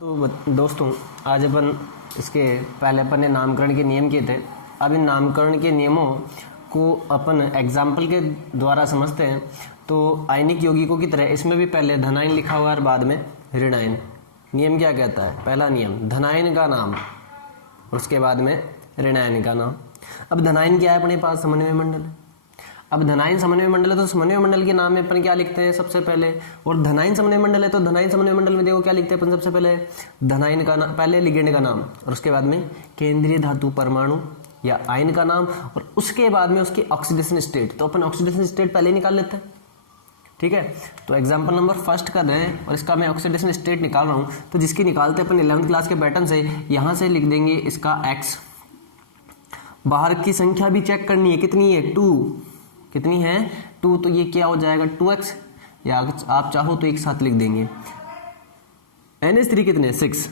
तो दोस्तों आज अपन इसके पहले अपन ने नामकरण के नियम किए थे। अब इन नामकरण के नियमों को अपन एग्जाम्पल के द्वारा समझते हैं। तो आयनिक यौगिकों की तरह इसमें भी पहले धनायन लिखा हुआ है और बाद में ऋणायन। नियम क्या कहता है? पहला नियम धनायन का नाम और उसके बाद में ऋणायन का नाम। अब धनायन क्या है? अपने पास समन्वय मंडल। अब धनायन समन्वय मंडल है तो समन्वय मंडल के नाम में अपन क्या लिखते हैं सबसे पहले? और धनायन समन्वय मंडल है तो धनायन समन्वय मंडल में देखो क्या लिखते हैं अपन सबसे पहले? धनायन का नाम, पहले लिगेंड का नाम और उसके बाद में केंद्रीय धातु परमाणु या आयन का नाम और उसके बाद में उसकी ऑक्सीडेशन स्टेट। तो अपन ऑक्सीडेशन स्टेट पहले निकाल लेते हैं, ठीक है। तो एग्जाम्पल नंबर फर्स्ट कर रहे हैं और इसका मैं ऑक्सीडेशन स्टेट निकाल रहा हूं। तो जिसकी निकालते अपन 11th क्लास के पैटर्न से यहां से लिख देंगे इसका एक्स। बाहर की संख्या भी चेक करनी है, कितनी है? 2। कितनी है? 2। तो ये क्या हो जाएगा? 2x, या आप चाहो तो एक साथ लिख देंगे। NH3 कितने? 6।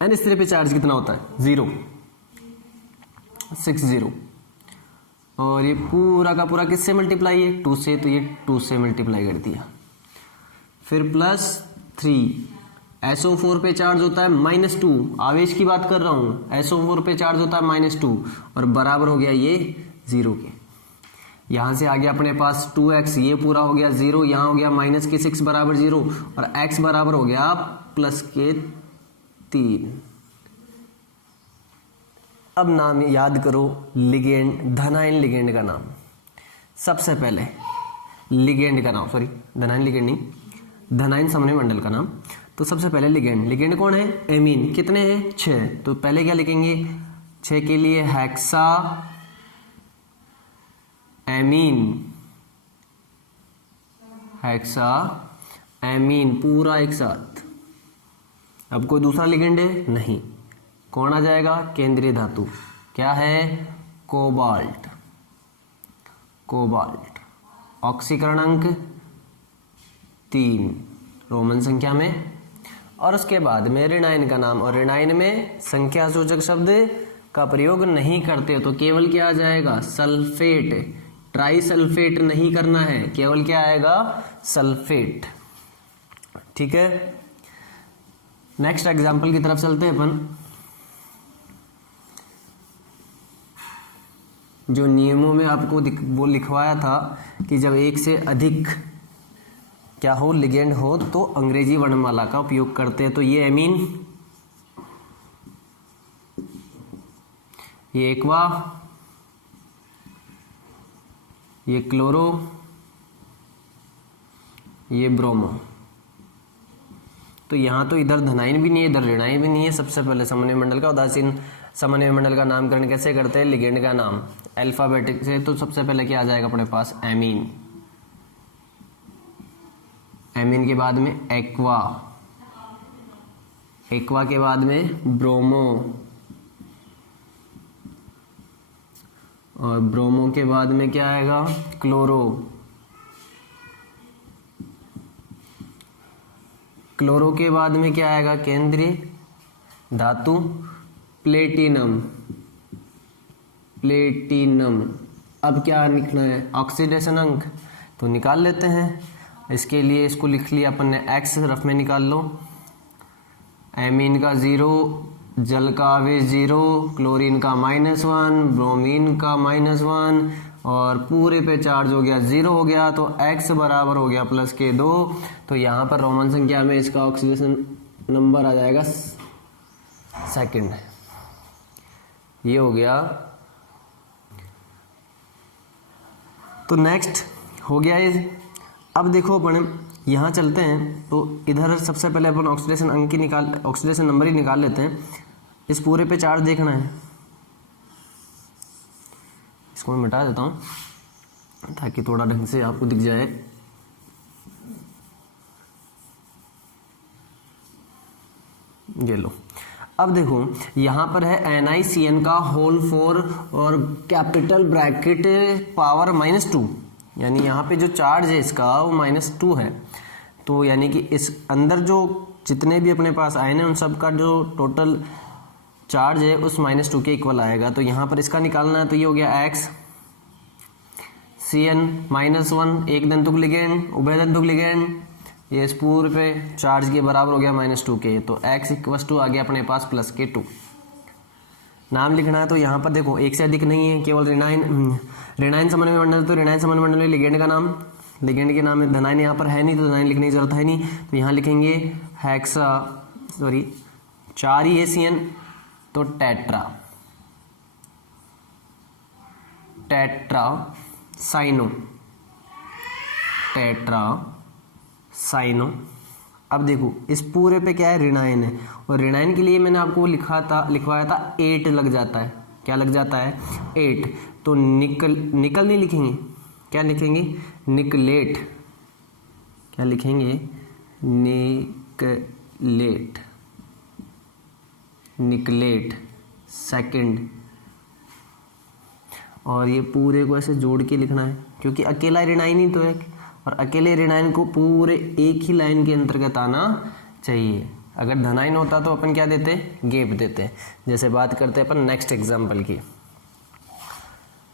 NH3 पे चार्ज कितना होता है? 0, 60। और ये पूरा का पूरा किससे मल्टीप्लाई है? 2 से। तो ये 2 से मल्टीप्लाई कर दिया। फिर +3 SO4 पे चार्ज होता है -2। आवेश की बात कर रहा हूं। SO4 पे चार्ज होता है -2 और बराबर हो गया ये 0 के। यहां से आ गया अपने पास 2x, ये पूरा हो गया 0, यहां हो गया -6 बराबर 0 और x बराबर हो गया +3। अब नाम याद करो लिगेंड, धनायन लिगेंड का नाम। सबसे पहले लिगेंड का नाम, सॉरी धनायन लिगेंड नहीं, धनायन समन्वय मंडल का नाम। तो सबसे पहले लिगेंड, लिगेंड कौन है? एमीन। कितने हैं? 6। तो पहले क्या लिखेंगे? 6 के लिए हेक्सा एमीन, हेक्सा एमीन पूरा एक साथ। अब कोई दूसरा लिगेंड है? नहीं। कौन आ जाएगा? केंद्रीय धातु। क्या है? कोबाल्ट। कोबाल्ट। ऑक्सीकरण अंक 3 रोमन संख्या में। और उसके बाद में ऋणायन का नाम, और ऋणायन में संख्या सूचक शब्द का प्रयोग नहीं करते तो केवल क्या आ जाएगा? सल्फेट। ट्राई सल्फेट नहीं करना है, केवल क्या आएगा? सल्फेट। ठीक है। नेक्स्ट एग्जांपल की तरफ चलते हैं अपन। जो नियमों में आपको वो लिखवाया था कि जब एक से अधिक क्या हो, लिगेंड हो, तो अंग्रेजी वर्णमाला का उपयोग करते हैं। तो ये एमीन, ये एक्वा, ये क्लोरो, ये ब्रोमो। तो यहां तो इधर धनायन भी नहीं है, इधर ऋणायन भी नहीं है। सबसे पहले समन्वय मंडल का उदासीन समन्वय मंडल का नामकरण कैसे करते हैं? लिगेंड का नाम अल्फाबेटिक से। तो सबसे पहले क्या आ जाएगा अपने पास? एमीन। एमीन के बाद में एक्वा, एक्वा के बाद में ब्रोमो, और ब्रोमो के बाद में क्या आएगा? क्लोरो। क्लोरो के बाद में क्या आएगा? केंद्रीय धातु प्लेटिनम। प्लेटिनम। अब क्या लिखना है? ऑक्सीडेशन अंक। तो निकाल लेते हैं। इसके लिए इसको लिख लिया अपन ने x, रफ में निकाल लो। एमीन का 0, जल का आवेश 0, क्लोरीन का -1, ब्रोमीन का -1 और पूरे पे चार्ज हो गया 0 हो गया। तो x बराबर हो गया +2। तो यहाँ पर रोमन संख्या में इसका ऑक्सीडेशन नंबर आ जाएगा सेकंड। ये हो गया। तो नेक्स्ट हो गया ये। अब देखो अपन यहाँ चलते हैं। तो इधर सबसे पहले अपन ऑक्सीडेशन अंक की ऑक्सीडेशन नंबर ही निकाल लेते हैं। इस पूरे पे चार्ज देखना है। इसको मैं मिटा देता हूँ ताकि थोड़ा ढंग से आपको दिख जाए। ये लो। अब देखो यहाँ पर है NiCN का होल 4 और कैपिटल ब्रैकेट पावर -2, यानी यहाँ पे जो चार्ज है इसका वो -2 है। तो यानी कि इस अंदर जो जितने भी अपने पास आयन है उन सब का जो टोटल चार्ज है उस -2 के इक्वल आएगा। तो यहाँ पर इसका निकालना है। तो ये हो गया x CN -1, एक दंतुक लिगेंड, उभय दंतुक लिगेंड, ये इस पूरे पे चार्ज के बराबर हो गया -2k, तो x इक्वस टू आ गया अपने पास +k2। नाम लिखना है तो यहाँ पर देखो एक से अधिक नहीं है, केवल ऋणायन समन्वय मंडल, तो ऋणायन समन्वय मंडल में लिगेंड का नाम, लिगेंड के नाम में धनायन यहाँ पर है नहीं तो धनायन लिखने की जरूरत है नहीं, तो यहाँ लिखेंगे हेक्सा 4 ही है CN, तो टेट्रासाइनो। अब देखो इस पूरे पे क्या है, ऋणायन है, और ऋणायन के लिए मैंने आपको लिखवाया था 8 लग जाता है। क्या लग जाता है? 8। तो निकल नहीं लिखेंगे, क्या लिखेंगे? निकलेट। क्या लिखेंगे? निकलेट सेकंड। और ये पूरे को ऐसे जोड़ के लिखना है, क्योंकि अकेला ऋणायन ही तो है, और अकेले ऋणायन को पूरे एक ही लाइन के अंतर्गत आना चाहिए। अगर धनायन होता तो अपन क्या देते? गैप देते। जैसे बात करते हैं अपन नेक्स्ट एग्जाम्पल की।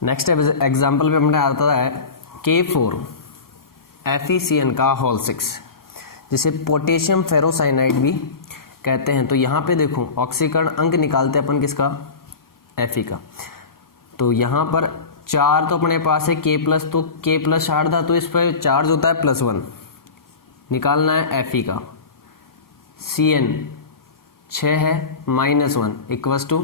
नेक्स्ट एग्जाम्पल पे अपने आता है K4 FeCN का होल 6, जिसे पोटेशियम फेरोसाइनाइड भी कहते हैं। तो यहाँ पे देखो ऑक्सीकरण अंक निकालते हैं अपन किसका? Fe का। तो यहाँ पर 4 तो अपने पास है K+, तो K+ चार्ज था, तो इस पर चार्ज होता है +1, निकालना है Fe का। CN 6 है, -1 इक्वस टू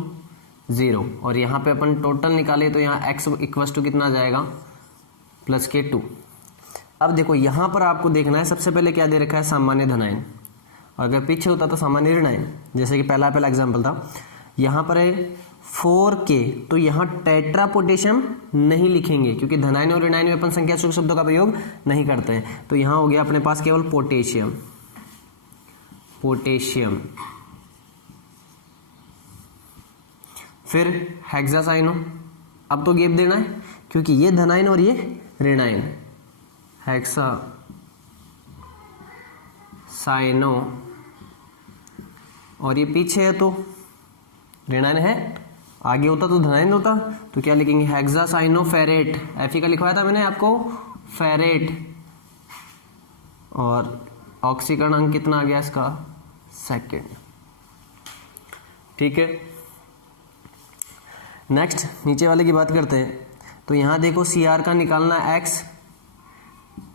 0, और यहाँ पे अपन टोटल निकाले तो यहाँ x इक्वस टू कितना आ जाएगा? +K2। अब देखो यहाँ पर आपको देखना है, सबसे पहले क्या दे रखा है? सामान्य धनायन। अगर पीछे होता तो सामान्य ऋणायन, जैसे कि पहला एग्जाम्पल था। यहाँ पर है 4K, तो यहाँ टेट्रा पोटेशियम नहीं लिखेंगे, क्योंकि धनायन और ऋणायन में अपन संख्या सूचक शब्दों का प्रयोग नहीं करते हैं। तो यहाँ हो गया अपने पास केवल पोटेशियम। फिर हेक्सासाइनो। अब तो गैप देना है, क्योंकि ये धनायन और ये ऋणायन। हेक्सासाइनो, और ये पीछे है तो ऋणायन है, आगे होता तो धनायन होता। तो क्या लिखेंगे? हेक्सासाइनोफेरेट। Fe का लिखवाया था मैंने आपको, फेरेट। और ऑक्सीकरण अंक कितना आ गया इसका? सेकंड। ठीक है, नेक्स्ट नीचे वाले की बात करते हैं। तो यहाँ देखो Cr का निकालना है x,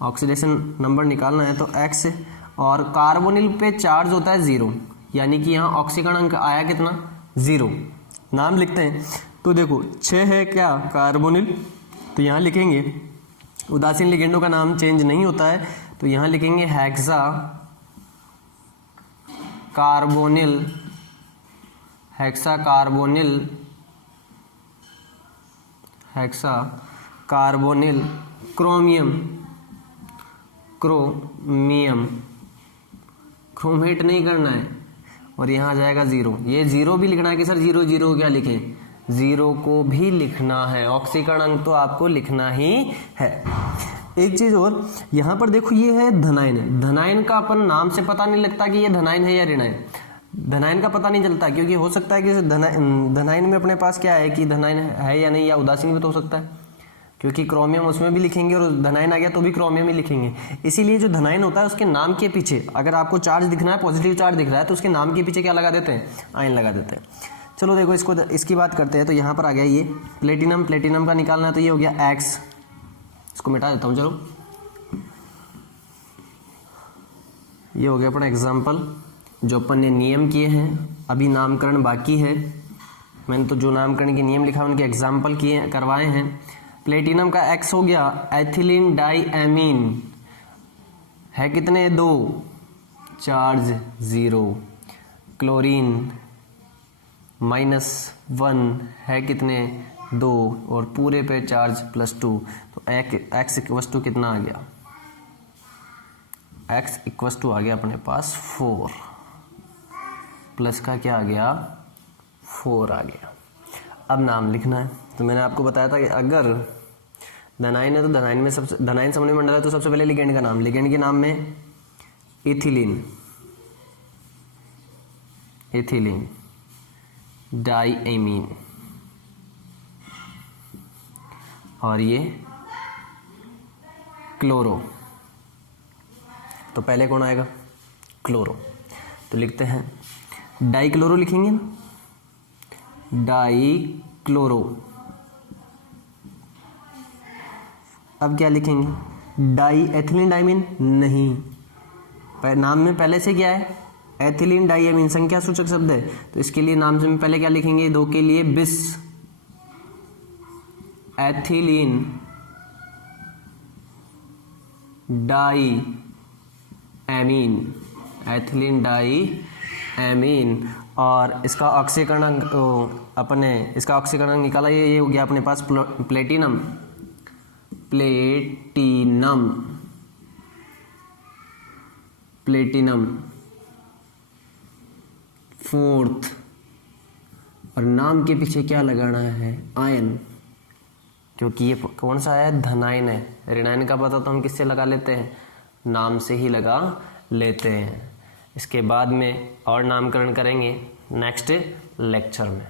ऑक्सीडेशन नंबर निकालना है तो x, और कार्बोनिल पे चार्ज होता है 0, यानी कि यहाँ ऑक्सीकरण अंक आया कितना? 0। नाम लिखते हैं तो देखो 6 है क्या? कार्बोनिल, तो यहाँ लिखेंगे, उदासीन लिगेंडों का नाम चेंज नहीं होता है, तो यहाँ लिखेंगे हेक्सा कार्बोनिल क्रोमियम, क्रोमेट नहीं करना है, और यहाँ आ जाएगा 0। ये 0 भी लिखना है कि सर 0 क्या लिखें? 0 को भी लिखना है, ऑक्सीकरण अंक तो आपको लिखना ही है। एक चीज और, यहाँ पर देखो ये है धनायन। धनायन का अपन नाम से पता नहीं लगता कि ये धनायन है या ऋणायन। धनायन का पता नहीं चलता, क्योंकि हो सकता है कि धनायन में अपने पास क्या है कि धनायन है या नहीं, या उदासीन भी तो हो सकता है, क्योंकि क्रोमियम उसमें भी लिखेंगे और धनायन आ गया तो भी क्रोमियम ही लिखेंगे। इसीलिए जो धनायन होता है उसके नाम के पीछे अगर आपको चार्ज दिखना है, पॉजिटिव चार्ज दिख रहा है, तो उसके नाम के पीछे क्या लगा देते हैं? आयन लगा देते हैं। चलो देखो इसकी बात करते हैं। तो यहाँ पर आ गया ये प्लेटिनम का निकालना है, तो ये हो गया x, इसको मिटा देता हूँ। चलो ये हो गया अपना एग्जाम्पल जो अपन ने नियम किए हैं, अभी नामकरण बाकी है। मैंने तो जो नामकरण के नियम लिखा उनके एग्जाम्पल करवाए हैं। प्लेटिनम का X हो गया, एथिलीन डाईएमीन है कितने? 2, चार्ज 0। क्लोरीन -1 है कितने? 2, और पूरे पे चार्ज +2, तो x इक्वस टू कितना आ गया? x इक्वस टू आ गया अपने पास 4, प्लस का क्या आ गया? 4 आ गया। अब नाम लिखना है। तो मैंने आपको बताया था कि अगर धनायन है तो धनायन में धनायन समन्वय मंडल है तो सबसे पहले लिगेंड का नाम, लिगेंड के नाम में एथिलीन डाईएमीन, और ये तो पहले कौन आएगा? क्लोरो। तो लिखते हैं डाई क्लोरो, लिखेंगे ना, डाई क्लोरो। अब क्या लिखेंगे? Di ethylene diamine? नहीं, नाम में पहले से क्या है? एथिलीन डाइमीन, संख्या सूचक शब्द है, तो इसके लिए नाम से में पहले क्या लिखेंगे? 2 के लिए bis ethylene di amine, ethylene di amine. और इसका ऑक्सीकरण अपने इसका ऑक्सीकरण निकाला, ये हो गया अपने पास प्लेटिनम, प्लेटिनम, प्लेटिनम 4th। और नाम के पीछे क्या लगाना है? आयन, क्योंकि ये कौन सा है? धनायन है। ऋणायन का पता तो हम किससे लगा लेते हैं? नाम से ही लगा लेते हैं। इसके बाद में और नामकरण करेंगे नेक्स्ट लेक्चर में।